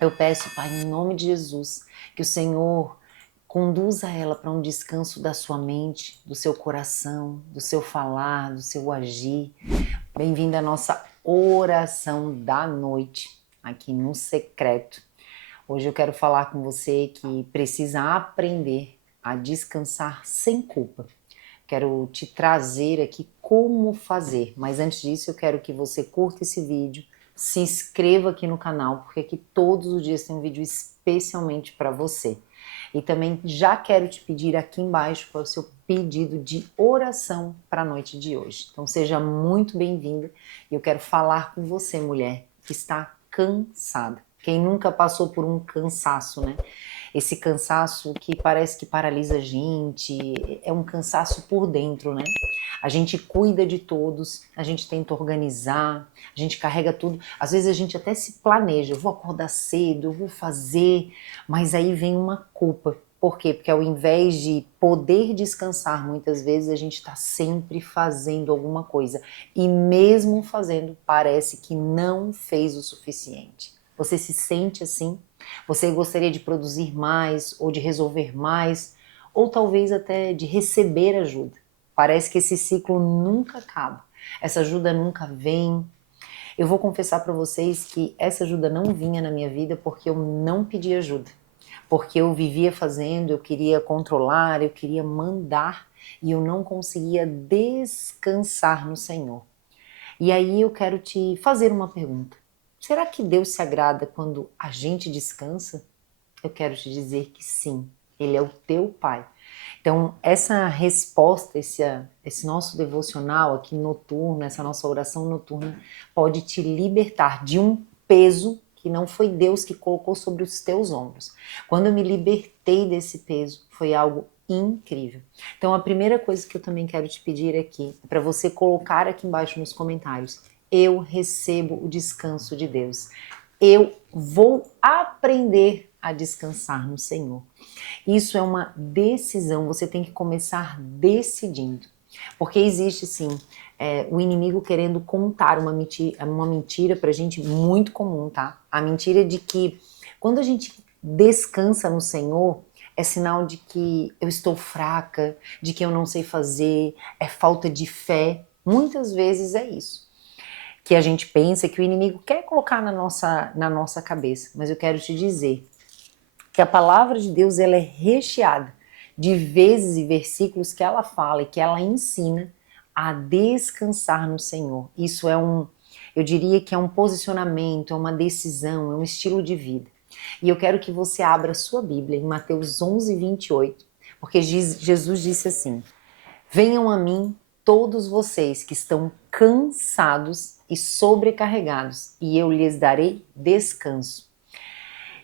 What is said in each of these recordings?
Eu peço, Pai, em nome de Jesus, que o Senhor conduza ela para um descanso da sua mente, do seu coração, do seu falar, do seu agir. Bem-vinda à nossa oração da noite, aqui no secreto. Hoje eu quero falar com você que precisa aprender a descansar sem culpa. Quero te trazer aqui como fazer, mas antes disso eu quero que você curta esse vídeo, se inscreva aqui no canal, porque aqui todos os dias tem um vídeo especialmente para você. E também já quero te pedir aqui embaixo qual é o seu pedido de oração para a noite de hoje. Então seja muito bem-vinda e eu quero falar com você, mulher, que está cansada. Quem nunca passou por um cansaço, né? Esse cansaço que parece que paralisa a gente, é um cansaço por dentro, né? A gente cuida de todos, a gente tenta organizar, a gente carrega tudo. Às vezes a gente até se planeja, eu vou acordar cedo, eu vou fazer, mas aí vem uma culpa. Por quê? Porque ao invés de poder descansar, muitas vezes a gente está sempre fazendo alguma coisa. E mesmo fazendo, parece que não fez o suficiente. Você se sente assim? Você gostaria de produzir mais ou de resolver mais, ou talvez até de receber ajuda. Parece que esse ciclo nunca acaba. Essa ajuda nunca vem. Eu vou confessar para vocês que essa ajuda não vinha na minha vida porque eu não pedi ajuda. Porque eu vivia fazendo, eu queria controlar, eu queria mandar e eu não conseguia descansar no Senhor. E aí eu quero te fazer uma pergunta. Será que Deus se agrada quando a gente descansa? Eu quero te dizer que sim, Ele é o teu Pai. Então, essa resposta, esse nosso devocional aqui noturno, essa nossa oração noturna, pode te libertar de um peso que não foi Deus que colocou sobre os teus ombros. Quando eu me libertei desse peso, foi algo incrível. Então, a primeira coisa que eu também quero te pedir aqui, é para você colocar aqui embaixo nos comentários: eu recebo o descanso de Deus. Eu vou aprender a descansar no Senhor. Isso é uma decisão, você tem que começar decidindo. Porque existe sim o inimigo querendo contar uma mentira pra gente muito comum, tá? A mentira de que quando a gente descansa no Senhor, é sinal de que eu estou fraca, de que eu não sei fazer, é falta de fé. Muitas vezes é isso que a gente pensa, que o inimigo quer colocar na nossa cabeça. Mas eu quero te dizer que a palavra de Deus ela é recheada de vezes e versículos que ela fala e que ela ensina a descansar no Senhor. Isso é eu diria que é um posicionamento, é uma decisão, é um estilo de vida. E eu quero que você abra a sua Bíblia em Mateus 11, 28, porque Jesus disse assim: venham a mim todos vocês que estão cansados e sobrecarregados, e eu lhes darei descanso.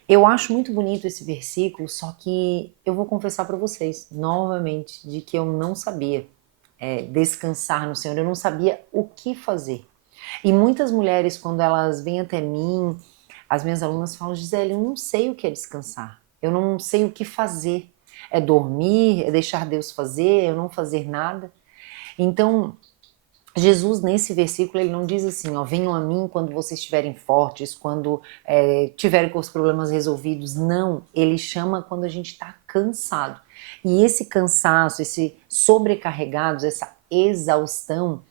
Eu acho muito bonito esse versículo, só que eu vou confessar para vocês, novamente, de que eu não sabia descansar no Senhor, eu não sabia o que fazer. E muitas mulheres, quando elas vêm até mim, as minhas alunas falam: Gisele, eu não sei o que é descansar, eu não sei o que fazer. É dormir, é deixar Deus fazer, é não fazer nada. Então, Jesus, nesse versículo, ele não diz assim, ó, venham a mim quando vocês estiverem fortes, quando tiverem com os problemas resolvidos. Não, ele chama quando a gente está cansado. E esse cansaço, esse sobrecarregados, essa exaustão,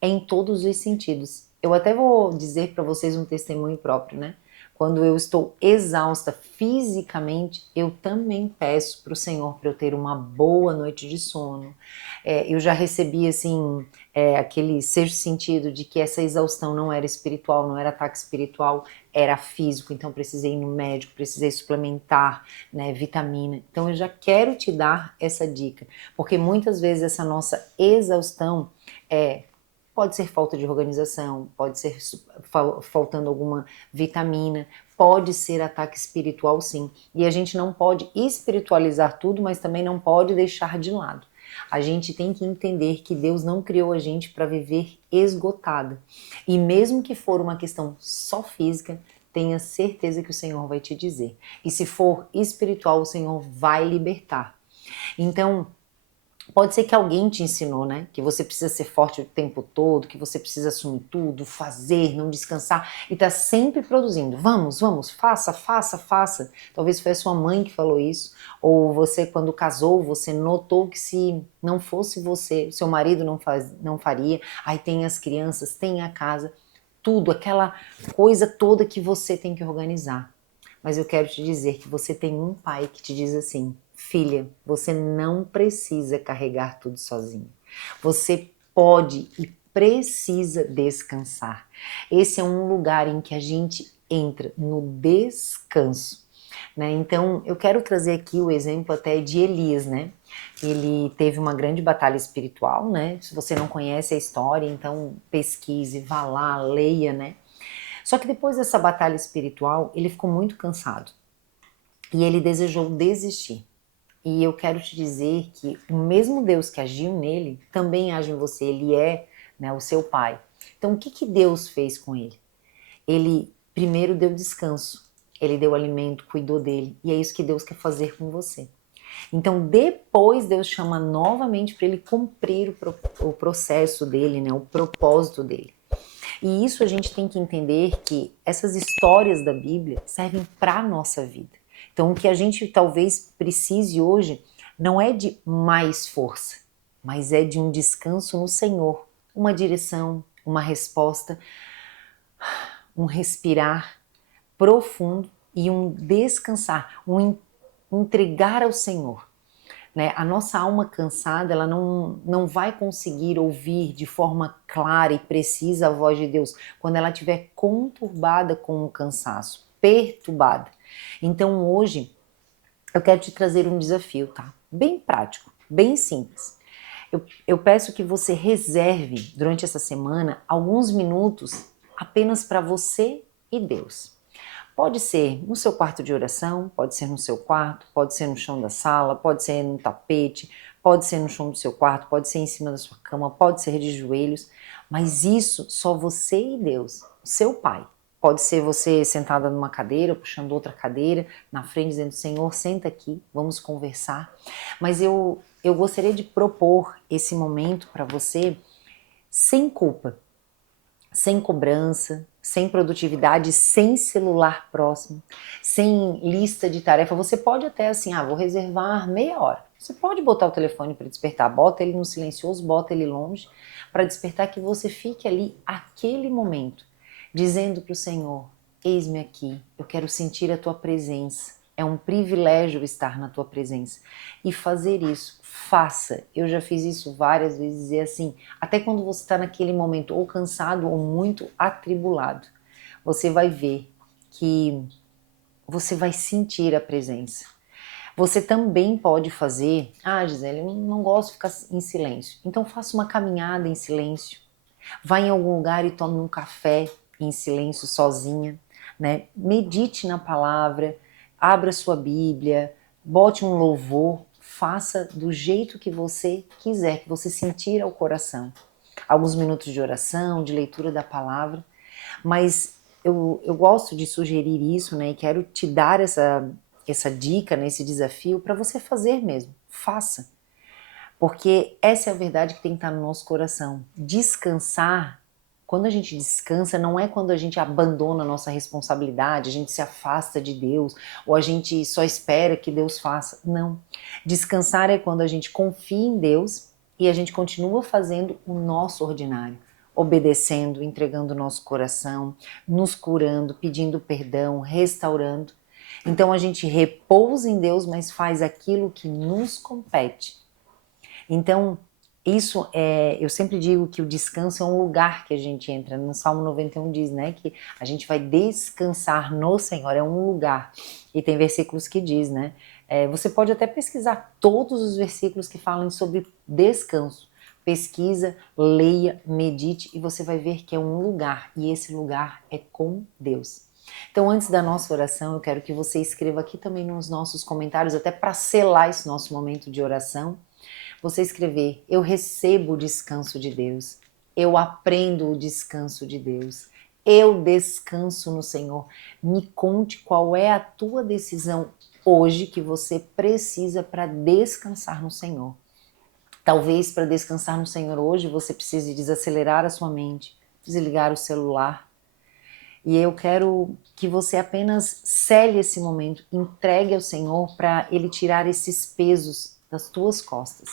é em todos os sentidos. Eu até vou dizer para vocês um testemunho próprio, né? Quando eu estou exausta fisicamente, eu também peço para o Senhor para eu ter uma boa noite de sono. Eu já recebi, assim, aquele sexto sentido de que essa exaustão não era espiritual, não era ataque espiritual, era físico. Então, precisei ir no médico, precisei suplementar, né, vitamina. Então, eu já quero te dar essa dica, porque muitas vezes essa nossa exaustão pode ser falta de organização, pode ser faltando alguma vitamina, pode ser ataque espiritual sim. E a gente não pode espiritualizar tudo, mas também não pode deixar de lado. A gente tem que entender que Deus não criou a gente para viver esgotada. E mesmo que for uma questão só física, tenha certeza que o Senhor vai te dizer. E se for espiritual, o Senhor vai libertar. Então, Pode ser que alguém te ensinou, né? Que você precisa ser forte o tempo todo, que você precisa assumir tudo, fazer, não descansar e tá sempre produzindo. Vamos, vamos, faça, faça, faça. Talvez foi a sua mãe que falou isso, ou você quando casou, você notou que se não fosse você, seu marido não faria. Aí tem as crianças, tem a casa, tudo, aquela coisa toda que você tem que organizar. Mas eu quero te dizer que você tem um pai que te diz assim: filha, você não precisa carregar tudo sozinha. Você pode e precisa descansar. Esse é um lugar em que a gente entra no descanso, né? Então, eu quero trazer aqui o exemplo até de Elias, né? Ele teve uma grande batalha espiritual, né? Se você não conhece a história, então pesquise, vá lá, leia, né? Só que depois dessa batalha espiritual, ele ficou muito cansado e ele desejou desistir. E eu quero te dizer que o mesmo Deus que agiu nele também age em você. Ele é, né, o seu pai. Então, o que que Deus fez com ele? Ele primeiro deu descanso, ele deu alimento, cuidou dele. E é isso que Deus quer fazer com você. Então, depois Deus chama novamente para ele cumprir o processo dele, né, o propósito dele. E isso a gente tem que entender que essas histórias da Bíblia servem para a nossa vida. Então, o que a gente talvez precise hoje não é de mais força, mas é de um descanso no Senhor, uma direção, uma resposta, um respirar profundo e um descansar, um entregar ao Senhor. Né? A nossa alma cansada, ela não vai conseguir ouvir de forma clara e precisa a voz de Deus quando ela estiver conturbada com o cansaço, perturbada. Então hoje eu quero te trazer um desafio, tá? Bem prático, bem simples. Eu peço que você reserve durante essa semana alguns minutos apenas para você e Deus. Pode ser no seu quarto de oração, pode ser no seu quarto, pode ser no chão da sala, pode ser no tapete, pode ser no chão do seu quarto, pode ser em cima da sua cama, pode ser de joelhos, mas isso só você e Deus, o seu Pai. Pode ser você sentada numa cadeira, puxando outra cadeira, na frente dizendo: Senhor, senta aqui, vamos conversar. Mas eu gostaria de propor esse momento para você sem culpa, sem cobrança, sem produtividade, sem celular próximo, sem lista de tarefa. Você pode até assim, vou reservar meia hora. Você pode botar o telefone para despertar, bota ele no silencioso, bota ele longe, para despertar que você fique ali aquele momento, dizendo para o Senhor: eis-me aqui, eu quero sentir a tua presença. É um privilégio estar na tua presença. E fazer isso, faça. Eu já fiz isso várias vezes e assim, até quando você está naquele momento ou cansado ou muito atribulado, você vai ver que você vai sentir a presença. Você também pode fazer, Gisele, eu não gosto de ficar em silêncio. Então faça uma caminhada em silêncio. Vá em algum lugar e tome um café em silêncio sozinha, né? Medite na palavra, abra sua Bíblia, bote um louvor, faça do jeito que você quiser, que você sentir ao coração. Alguns minutos de oração, de leitura da palavra, mas eu gosto de sugerir isso, né? E quero te dar essa dica, né, esse desafio para você fazer mesmo. Faça. Porque essa é a verdade que tem que estar no nosso coração. Descansar, quando a gente descansa, não é quando a gente abandona a nossa responsabilidade, a gente se afasta de Deus, ou a gente só espera que Deus faça. Não. Descansar é quando a gente confia em Deus e a gente continua fazendo o nosso ordinário, obedecendo, entregando o nosso coração, nos curando, pedindo perdão, restaurando. Então a gente repousa em Deus, mas faz aquilo que nos compete. Então, isso eu sempre digo que o descanso é um lugar que a gente entra. No Salmo 91 diz, né, que a gente vai descansar no Senhor, é um lugar. E tem versículos que diz, né, você pode até pesquisar todos os versículos que falam sobre descanso. Pesquisa, leia, medite e você vai ver que é um lugar, e esse lugar é com Deus. Então, antes da nossa oração, eu quero que você escreva aqui também nos nossos comentários, até para selar esse nosso momento de oração, você escrever: eu recebo o descanso de Deus, eu aprendo o descanso de Deus, eu descanso no Senhor. Me conte qual é a tua decisão hoje que você precisa para descansar no Senhor. Talvez para descansar no Senhor hoje você precise desacelerar a sua mente, desligar o celular. E eu quero que você apenas cele esse momento, entregue ao Senhor para Ele tirar esses pesos das tuas costas,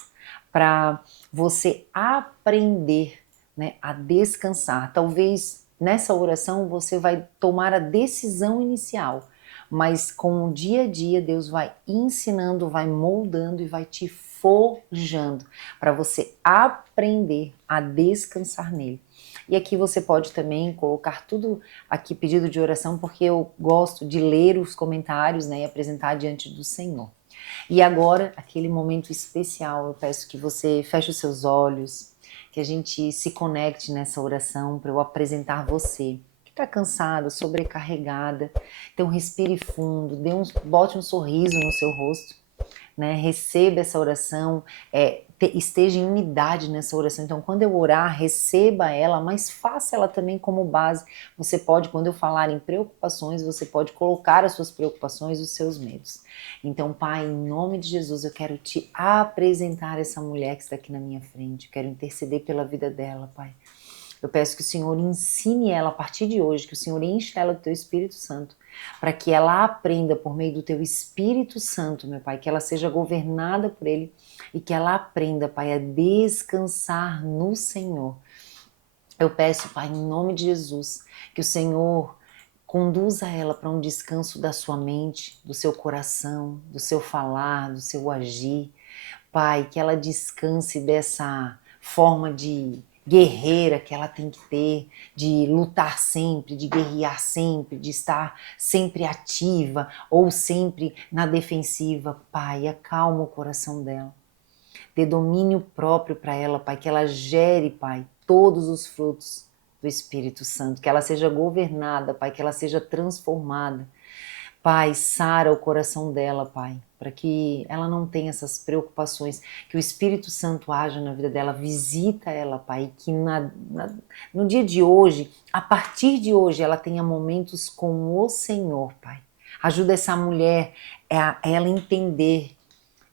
para você aprender, né, a descansar. Talvez nessa oração você vai tomar a decisão inicial, mas com o dia a dia Deus vai ensinando, vai moldando e vai te forjando para você aprender a descansar nele. E aqui você pode também colocar tudo aqui, pedido de oração, porque eu gosto de ler os comentários, né, e apresentar diante do Senhor. E agora, aquele momento especial, eu peço que você feche os seus olhos, que a gente se conecte nessa oração para eu apresentar você, que está cansada, sobrecarregada. Então respire fundo, bote um sorriso no seu rosto, né? Receba essa oração, esteja em unidade nessa oração. Então, quando eu orar, receba ela, mas faça ela também como base. Você pode, quando eu falar em preocupações, você pode colocar as suas preocupações, os seus medos. Então, Pai, em nome de Jesus, eu quero te apresentar essa mulher que está aqui na minha frente. Eu quero interceder pela vida dela, Pai. Eu peço que o Senhor ensine ela a partir de hoje, que o Senhor enche ela do teu Espírito Santo, para que ela aprenda por meio do teu Espírito Santo, meu Pai, que ela seja governada por ele e que ela aprenda, Pai, a descansar no Senhor. Eu peço, Pai, em nome de Jesus, que o Senhor conduza ela para um descanso da sua mente, do seu coração, do seu falar, do seu agir. Pai, que ela descanse dessa forma de guerreira que ela tem que ter, de lutar sempre, de guerrear sempre, de estar sempre ativa ou sempre na defensiva. Pai, acalma o coração dela. Dê domínio próprio para ela, Pai, que ela gere, Pai, todos os frutos do Espírito Santo, que ela seja governada, Pai, que ela seja transformada. Pai, sara o coração dela, Pai, para que ela não tenha essas preocupações, que o Espírito Santo haja na vida dela, visita ela, Pai, que no dia de hoje, a partir de hoje, ela tenha momentos com o Senhor, Pai. Ajuda essa mulher a ela entender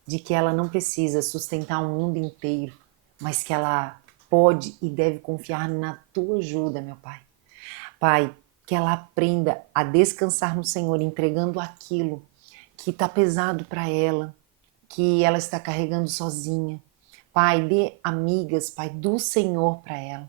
de que ela não precisa sustentar o mundo inteiro, mas que ela pode e deve confiar na tua ajuda, meu Pai. Pai, que ela aprenda a descansar no Senhor, entregando aquilo que está pesado para ela, que ela está carregando sozinha. Pai, dê amigas, Pai, do Senhor para ela.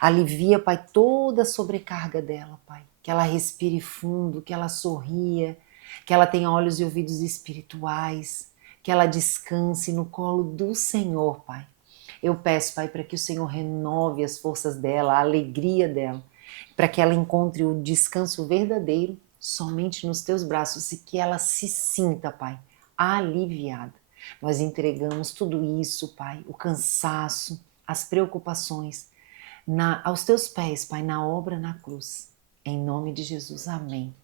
Alivia, Pai, toda a sobrecarga dela, Pai. Que ela respire fundo, que ela sorria, que ela tenha olhos e ouvidos espirituais, que ela descanse no colo do Senhor, Pai. Eu peço, Pai, para que o Senhor renove as forças dela, a alegria dela, para que ela encontre o descanso verdadeiro somente nos teus braços e que ela se sinta, Pai, aliviada. Nós entregamos tudo isso, Pai, o cansaço, as preocupações, aos teus pés, Pai, na obra na cruz. Em nome de Jesus, amém.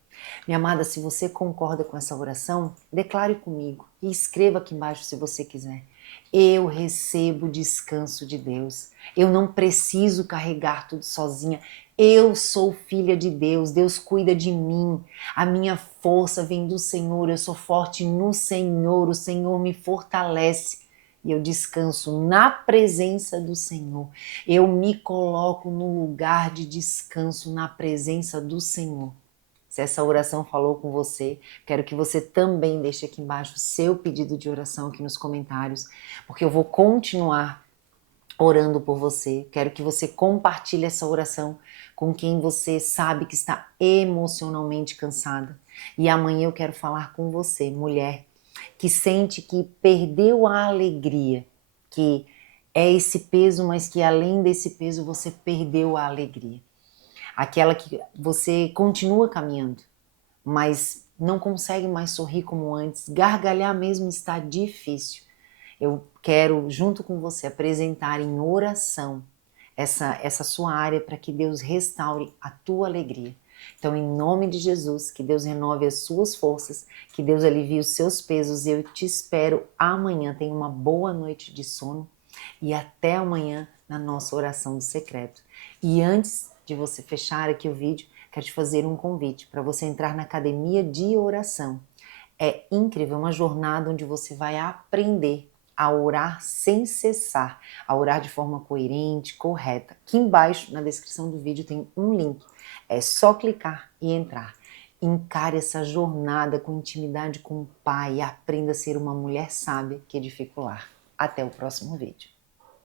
Minha amada, se você concorda com essa oração, declare comigo e escreva aqui embaixo se você quiser. Eu recebo o descanso de Deus. Eu não preciso carregar tudo sozinha. Eu sou filha de Deus. Deus cuida de mim. A minha força vem do Senhor. Eu sou forte no Senhor. O Senhor me fortalece. E eu descanso na presença do Senhor. Eu me coloco no lugar de descanso na presença do Senhor. Se essa oração falou com você, quero que você também deixe aqui embaixo o seu pedido de oração aqui nos comentários, porque eu vou continuar orando por você. Quero que você compartilhe essa oração com quem você sabe que está emocionalmente cansada. E amanhã eu quero falar com você, mulher, que sente que perdeu a alegria, que é esse peso, mas que além desse peso você perdeu a alegria. Aquela que você continua caminhando, mas não consegue mais sorrir como antes, gargalhar mesmo está difícil. Eu quero, junto com você, apresentar em oração essa sua área para que Deus restaure a tua alegria. Então, em nome de Jesus, que Deus renove as suas forças, que Deus alivie os seus pesos. Eu te espero amanhã. Tenha uma boa noite de sono e até amanhã na nossa oração do secreto. E antes de você fechar aqui o vídeo, quero te fazer um convite para você entrar na academia de oração. É incrível, uma jornada onde você vai aprender a orar sem cessar, a orar de forma coerente, correta. Aqui embaixo, na descrição do vídeo, tem um link. É só clicar e entrar. Encare essa jornada com intimidade com o Pai e aprenda a ser uma mulher sábia que edifica o lar. Até o próximo vídeo.